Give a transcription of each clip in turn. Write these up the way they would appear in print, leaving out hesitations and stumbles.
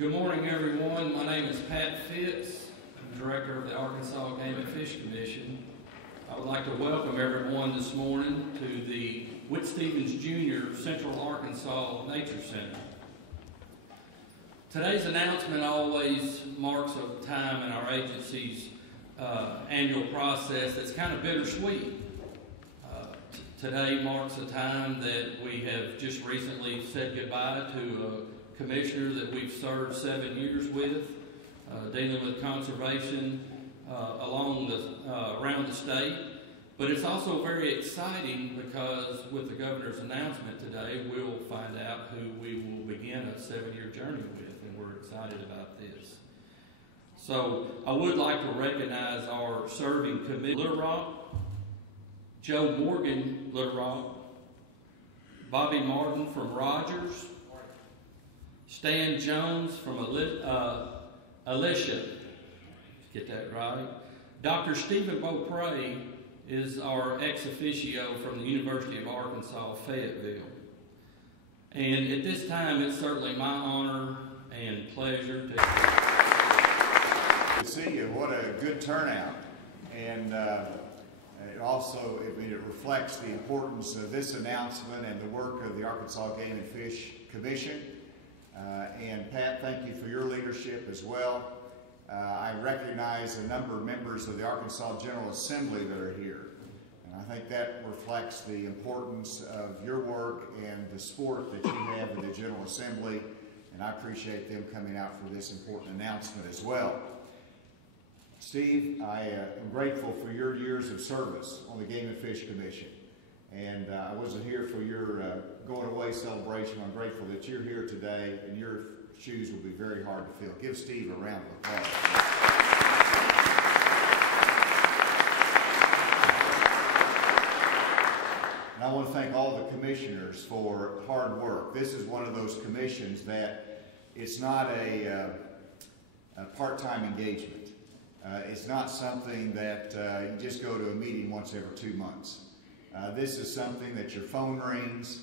Good morning, everyone. My name is Pat Fitz. I'm Director of the Arkansas Game and Fish Commission. I would like to welcome everyone this morning to the Whit Stevens Jr. Central Arkansas Nature Center. Today's announcement always marks a time in our agency's annual process that's kind of bittersweet. Today marks a time that we have just recently said goodbye to a commissioner that we've served 7 years with, dealing with conservation around the state. But it's also very exciting because with the governor's announcement today, we'll find out who we will begin a 7-year journey with, and we're excited about this. So I would like to recognize our serving committee, Little Rock, Joe Morgan, Little Rock, Bobby Martin from Rogers, Stan Jones from Alicia, get that right. Dr. Stephen Beaupre is our ex officio from the University of Arkansas, Fayetteville. And at this time, it's certainly my honor and pleasure to see you. What a good turnout. And it also, it reflects the importance of this announcement and the work of the Arkansas Game and Fish Commission. And Pat, thank you for your leadership as well. I recognize a number of members of the Arkansas General Assembly that are here. And I think that reflects the importance of your work and the support that you have in the General Assembly. And I appreciate them coming out for this important announcement as well. Steve, I am grateful for your years of service on the Game and Fish Commission. And I wasn't here for your going away celebration. I'm grateful that you're here today, and your shoes will be very hard to fill. Give Steve a round of applause. And I want to thank all the commissioners for hard work. This is one of those commissions that it's not a part-time engagement. It's not something that you just go to a meeting once every 2 months. This is something that your phone rings,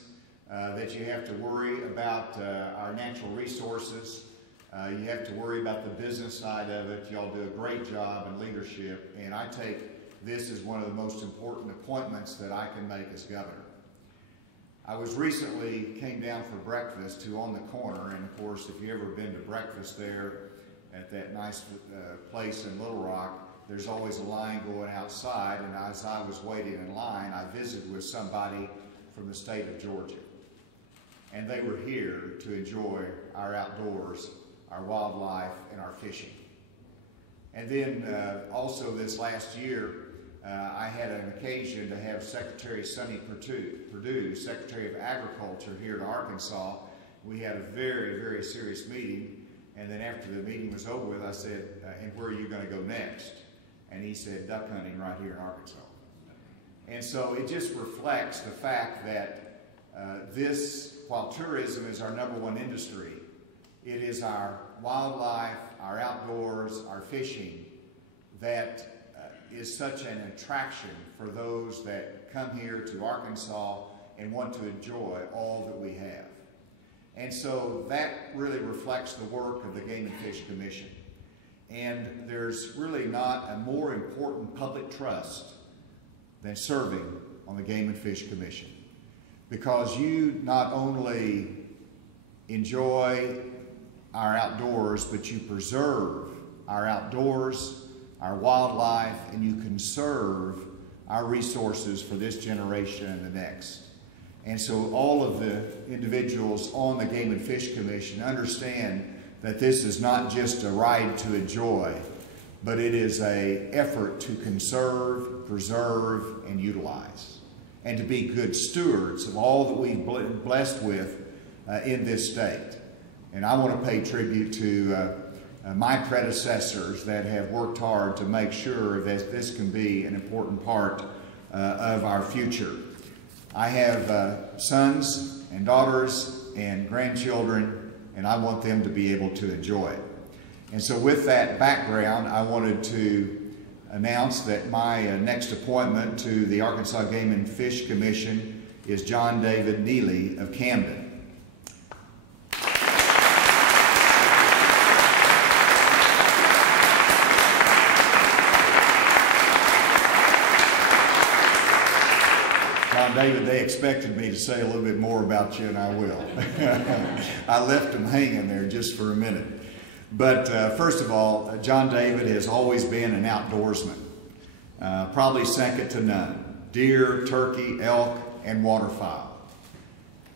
that you have to worry about our natural resources. You have to worry about the business side of it. Y'all do a great job in leadership, and I take this as one of the most important appointments that I can make as governor. I was recently came down for breakfast to On the Corner, and of course, if you've ever been to breakfast there at that nice place in Little Rock, there's always a line going outside, and as I was waiting in line, I visited with somebody from the state of Georgia. And they were here to enjoy our outdoors, our wildlife, and our fishing. And then also this last year, I had an occasion to have Secretary Sonny Perdue, Secretary of Agriculture here in Arkansas. We had a very, very serious meeting, and then after the meeting was over with, I said, and where are you going to go next? And he said, duck hunting right here in Arkansas. And so it just reflects the fact that while tourism is our #1 industry, it is our wildlife, our outdoors, our fishing that is such an attraction for those that come here to Arkansas and want to enjoy all that we have. And so that really reflects the work of the Game and Fish Commission. And there's really not a more important public trust than serving on the Game and Fish Commission. Because you not only enjoy our outdoors, but you preserve our outdoors, our wildlife, and you conserve our resources for this generation and the next. And so all of the individuals on the Game and Fish Commission understand that this is not just a ride to enjoy, but it is an effort to conserve, preserve, and utilize, and to be good stewards of all that we've been blessed with in this state. And I want to pay tribute to my predecessors that have worked hard to make sure that this can be an important part of our future. I have sons and daughters and grandchildren, and I want them to be able to enjoy it. And so with that background, I wanted to announce that my next appointment to the Arkansas Game and Fish Commission is John David Neely of Camden. expected me to say a little bit more about you, and I will. I left them hanging there just for a minute. But first of all, John David has always been an outdoorsman, probably second to none. Deer, turkey, elk, and waterfowl.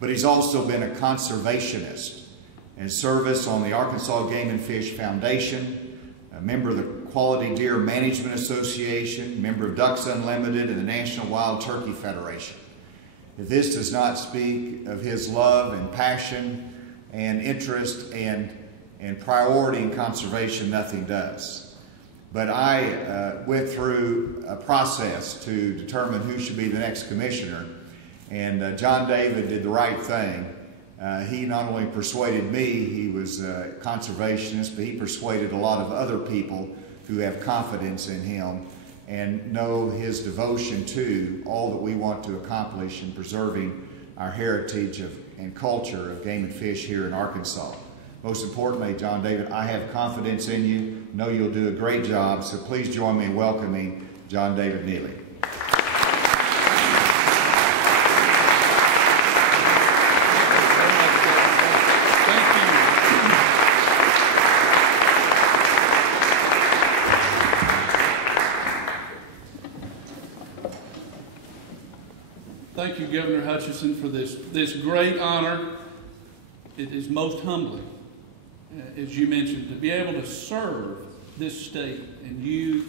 But he's also been a conservationist in service on the Arkansas Game and Fish Foundation, a member of the Quality Deer Management Association, member of Ducks Unlimited and the National Wild Turkey Federation. If this does not speak of his love and passion and interest and priority in conservation, nothing does. But I went through a process to determine who should be the next commissioner, and John David did the right thing. He not only persuaded me, he was a conservationist, but he persuaded a lot of other people who have confidence in him and know his devotion to all that we want to accomplish in preserving our heritage and culture of game and fish here in Arkansas. Most importantly, John David, I have confidence in you, know you'll do a great job, so please join me in welcoming John David Neely. Thank you, Governor Hutchinson, for this great honor. It is most humbling, as you mentioned, to be able to serve this state and you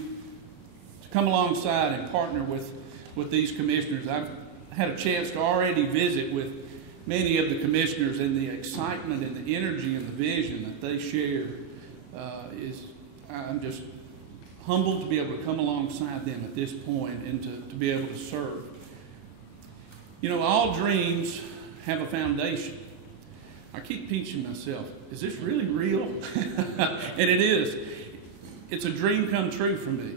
to come alongside and partner with these commissioners. I've had a chance to already visit with many of the commissioners, and the excitement and the energy and the vision that they share I'm just humbled to be able to come alongside them at this point and to be able to serve. You know, all dreams have a foundation. I keep pinching myself. Is this really real? And it is. It's a dream come true for me.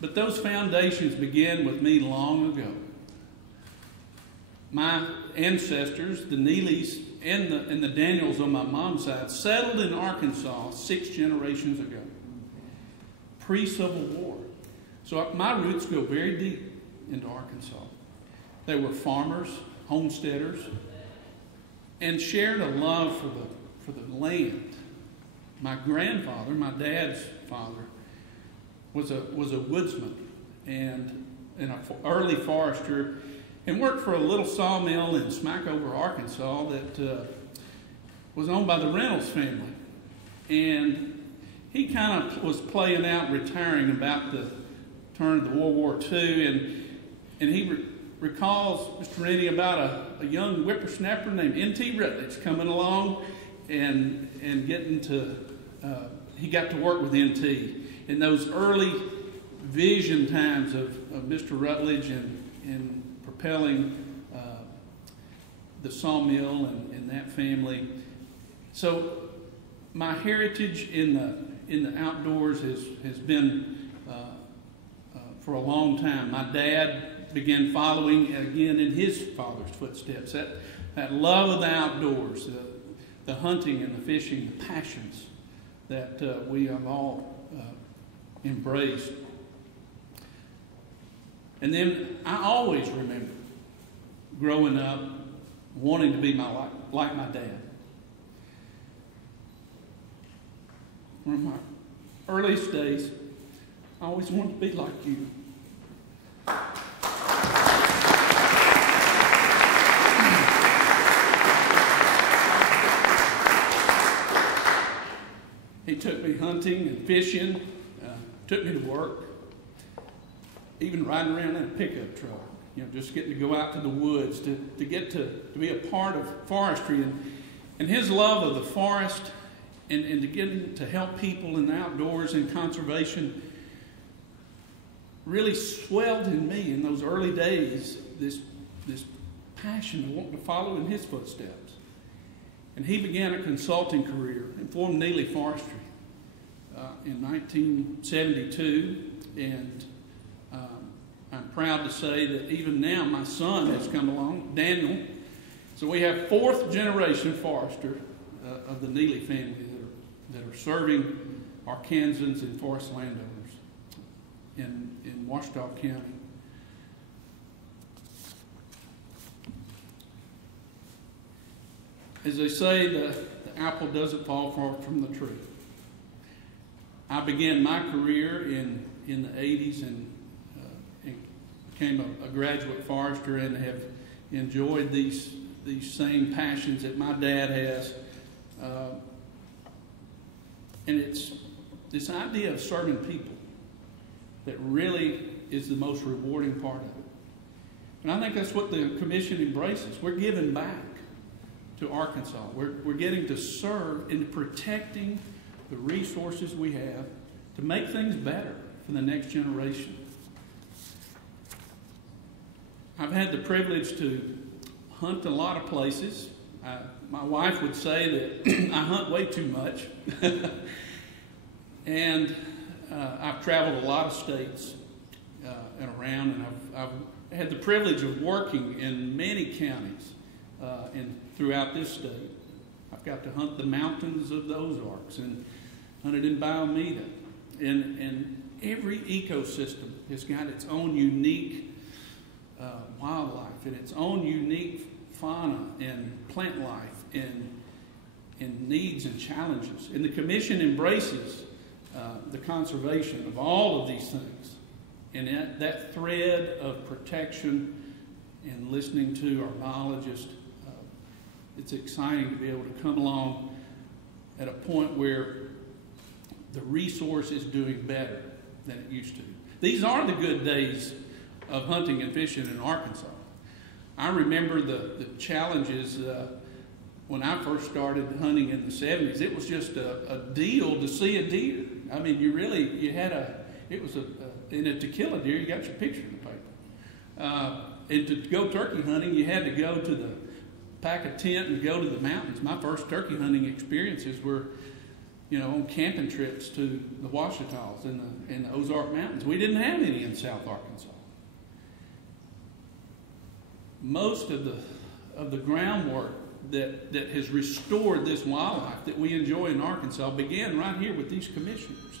But those foundations began with me long ago. My ancestors, the Neelys and the Daniels on my mom's side, settled in Arkansas 6 generations ago, pre-Civil War. So my roots go very deep into Arkansas. They were farmers, homesteaders, and shared a love for the land. My grandfather, my dad's father, was a woodsman and an early forester, and worked for a little sawmill in Smackover, Arkansas that was owned by the Reynolds family. And he kind of was playing out, retiring about the turn of the World War II, and he recalls, Mr. Rennie, about a young whippersnapper named N.T. Rutledge coming along and getting to, he got to work with N.T. in those early vision times of Mr. Rutledge and propelling the sawmill and that family. So my heritage in the outdoors has been for a long time. My dad began following again in his father's footsteps. That love of the outdoors, the hunting and the fishing, the passions that we have all embraced. And then I always remember growing up wanting to be like my dad. From my earliest days, I always wanted to be like you. He took me hunting and fishing, took me to work, even riding around in a pickup truck, just getting to go out to the woods, to get to be a part of forestry. And his love of the forest and to get to help people in the outdoors and conservation really swelled in me in those early days, this passion of wanting to follow in his footsteps. And he began a consulting career and formed Neely Forestry in 1972. And I'm proud to say that even now my son has come along, Daniel. So we have 4th generation forester of the Neely family that are serving Arkansans and forest landowners in Washita County. As they say, the apple doesn't fall far from the tree. I began my career in the 80s and became a graduate forester and have enjoyed these same passions that my dad has. And it's this idea of serving people that really is the most rewarding part of it. And I think that's what the commission embraces. We're giving back to Arkansas. We're getting to serve in protecting the resources we have to make things better for the next generation. I've had the privilege to hunt a lot of places. My wife would say that I hunt way too much. And I've traveled a lot of states and around, and I've had the privilege of working in many counties and throughout this state. I've got to hunt the mountains of the Ozarks and hunted in Biomeda. And every ecosystem has got its own unique wildlife and its own unique fauna and plant life and needs and challenges. And the commission embraces the conservation of all of these things. And that thread of protection and listening to our biologists, it's exciting to be able to come along at a point where the resource is doing better than it used to. These are the good days of hunting and fishing in Arkansas. I remember the challenges when I first started hunting in the 70s. It was just a deal to see a deer. I mean, and to kill a deer, you got your picture in the paper. And to go turkey hunting, you had to go to pack a tent and go to the mountains. My first turkey hunting experiences were, on camping trips to the Ouachita's and the Ozark Mountains. We didn't have any in South Arkansas. Most of the groundwork that has restored this wildlife that we enjoy in Arkansas began right here with these commissioners,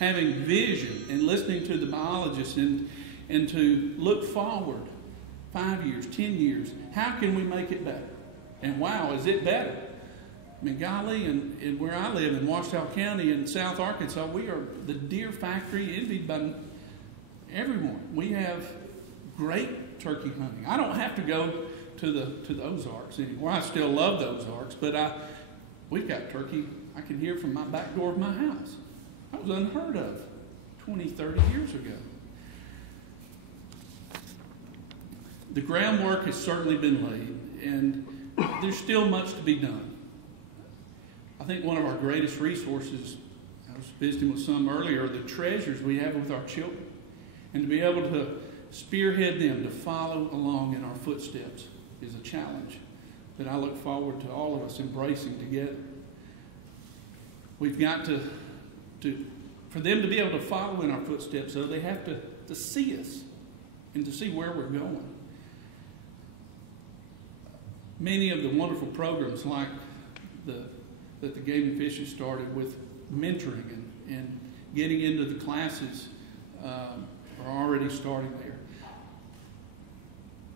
having vision and listening to the biologists and to look forward 5 years, 10 years. How can we make it better? And wow, is it better? I mean, golly, and where I live in Ouachita County in South Arkansas, we are the deer factory envied by everyone. We have great turkey hunting. I don't have to go to the Ozarks anymore. I still love the Ozarks, but we've got turkey I can hear from my back door of my house. That was unheard of 20, 30 years ago. The groundwork has certainly been laid, and there's still much to be done. I think one of our greatest resources, I was visiting with some earlier, are the treasures we have with our children. And to be able to spearhead them to follow along in our footsteps is a challenge that I look forward to all of us embracing together. We've got to for them to be able to follow in our footsteps, though, they have to see us and to see where we're going. Many of the wonderful programs like that the Game and Fish has started with mentoring and getting into the classes are already starting there.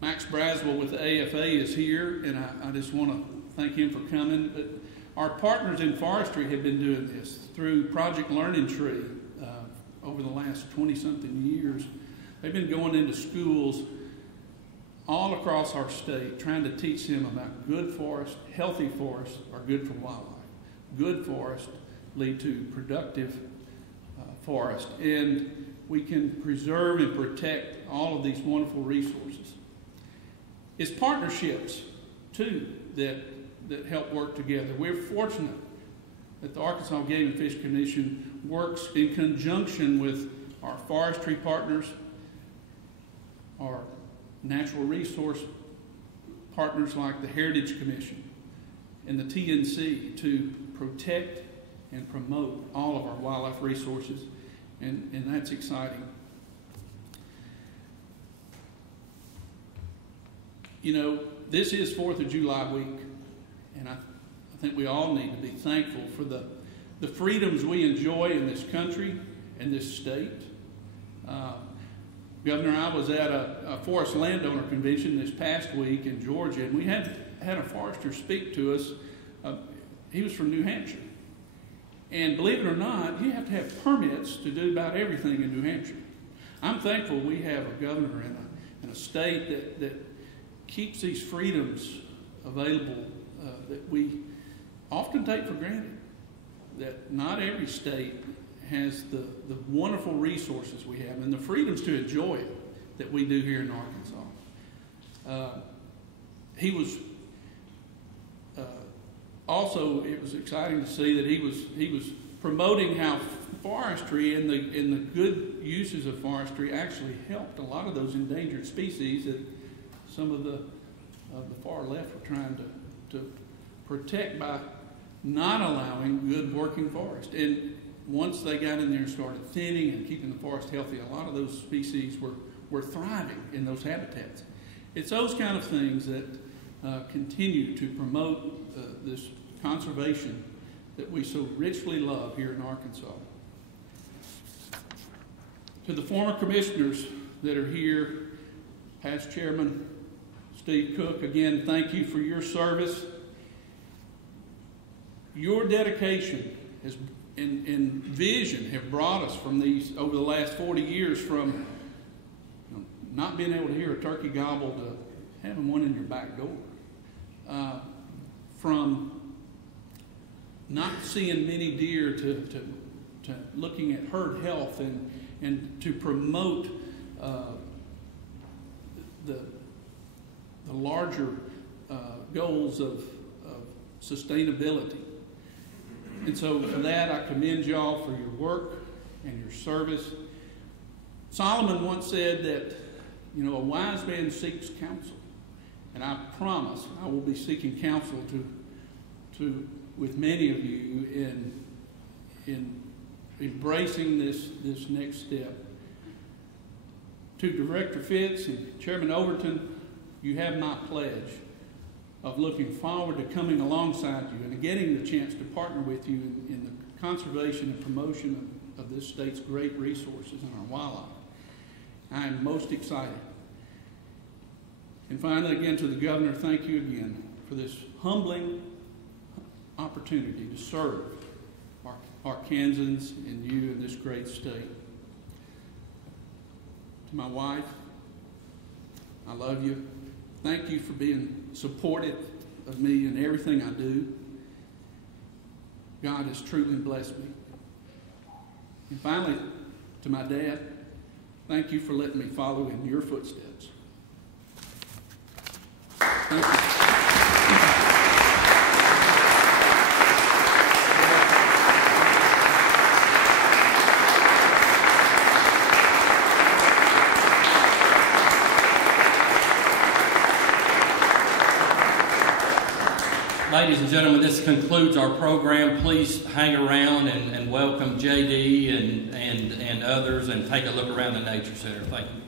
Max Braswell with the AFA is here, and I just want to thank him for coming. But our partners in forestry have been doing this through Project Learning Tree over the last 20-something years. They've been going into schools all across our state trying to teach them about good forest, healthy forests are good for wildlife. Good forests lead to productive forest, and we can preserve and protect all of these wonderful resources. It's partnerships, too, that help work together. We're fortunate that the Arkansas Game and Fish Commission works in conjunction with our forestry partners, our natural resource partners like the Heritage Commission and the TNC to protect and promote all of our wildlife resources, and that's exciting. This is 4th of July week, and I think we all need to be thankful for the freedoms we enjoy in this country and this state. Governor, I was at a forest landowner convention this past week in Georgia, and we had had a forester speak to us. He was from New Hampshire. And believe it or not, you have to have permits to do about everything in New Hampshire. I'm thankful we have a governor in a state that keeps these freedoms available that we often take for granted. That not every state has the wonderful resources we have and the freedoms to enjoy it that we do here in Arkansas. He was also, it was exciting to see that he was promoting how forestry and the good uses of forestry actually helped a lot of those endangered species that some of the far left were trying to protect by not allowing good working forest. And once they got in there and started thinning and keeping the forest healthy, a lot of those species were thriving in those habitats. It's those kind of things that continue to promote this conservation that we so richly love here in Arkansas. To the former commissioners that are here, past Chairman Steve Cook, again, thank you for your service. Your dedication and vision have brought us from these, over the last 40 years, from not being able to hear a turkey gobble to having one in your back door. From not seeing many deer to looking at herd health and to promote the larger goals of sustainability. And so for that, I commend y'all for your work and your service. Solomon once said that, a wise man seeks counsel. And I promise I will be seeking counsel with many of you in embracing this next step. To Director Fitz and Chairman Overton, you have my pledge of looking forward to coming alongside you and getting the chance to partner with you in the conservation and promotion of this state's great resources and our wildlife. I am most excited. And finally, again, to the Governor, thank you again for this humbling opportunity to serve Arkansans and you in this great state. To my wife, I love you. Thank you for being supportive of me in everything I do. God has truly blessed me. And finally, to my dad, thank you for letting me follow in your footsteps. Thank you. Ladies and gentlemen, this concludes our program. Please hang around and welcome JD and others and take a look around the Nature Center. Thank you.